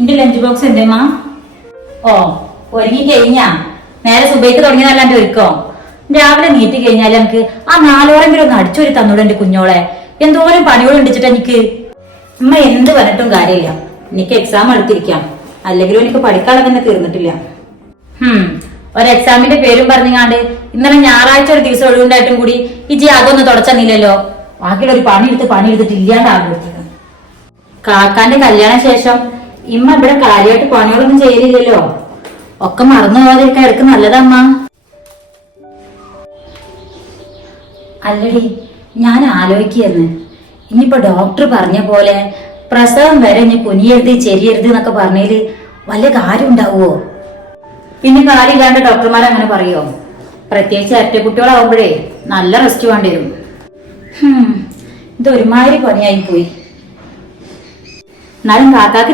ഇന്റെ lunch box എന്തേമ്മ? ഓ, ഒരുങ്ങി കഴിഞ്ഞാ നേരെ സുബൈക്ക് തുടങ്ങിയതല്ലാണ്ട് ഒരുക്കോ? രാവിലെ നീട്ടി കഴിഞ്ഞാൽ നമുക്ക് ആ നാലോറെങ്കിലും ഒന്ന് അടിച്ചൊരു തന്നൂടെ എന്റെ കുഞ്ഞോളെ. എന്തോരം പണികൾ ഉണ്ടിച്ചിട്ട് എനിക്ക്. അമ്മ എന്ത് പറഞ്ഞിട്ടും കാര്യമില്ല, എനിക്ക് എക്സാം എടുത്തിരിക്കാം. അല്ലെങ്കിലും എനിക്ക് പഠിക്കാനുള്ള തന്നെ തീർന്നിട്ടില്ല. ഒരു എക്സാമിന്റെ പേരും പറഞ്ഞാണ്ട് ഇന്നലെ ഞായറാഴ്ച ഒരു ദിവസം ഒഴിവുണ്ടായിട്ടും കൂടി ഇജി അതൊന്നും തുടച്ചന്നില്ലല്ലോ. ബാക്കിയുള്ള ഒരു പണിയെടുത്തിട്ട് ഇല്ലാണ്ടാകും. കാക്കാന്റെ കല്യാണ ശേഷം ഇമ്മ ഇവിടെ കാര്യമായിട്ട് പണികളൊന്നും ചെയ്തില്ലല്ലോ. ഒക്കെ മറന്നു പോകാതിരിക്കാൻ എടുക്ക് നല്ലതമ്മ. അല്ലടി, ഞാൻ ആലോചിക്കുന്നു, ഇനിയിപ്പോ ഡോക്ടർ പറഞ്ഞ പോലെ പ്രസവം വരെ ഇനി കുനിയരുത് ചെരിയരുത് എന്നൊക്കെ പറഞ്ഞതില് വല്ല കാര്യം ഉണ്ടാവുമോ? പിന്നെ കാര്യമില്ലാണ്ട് ഡോക്ടർമാർ അങ്ങനെ പറയോ? പ്രത്യേകിച്ച് ഇരട്ടക്കുട്ടികളാവുമ്പോഴേ നല്ല റെസ്റ്റ് വേണ്ടി വരും. ഇതൊരുമാതിരി പണിയായി പോയി. എന്നാലും കാക്കാക്ക്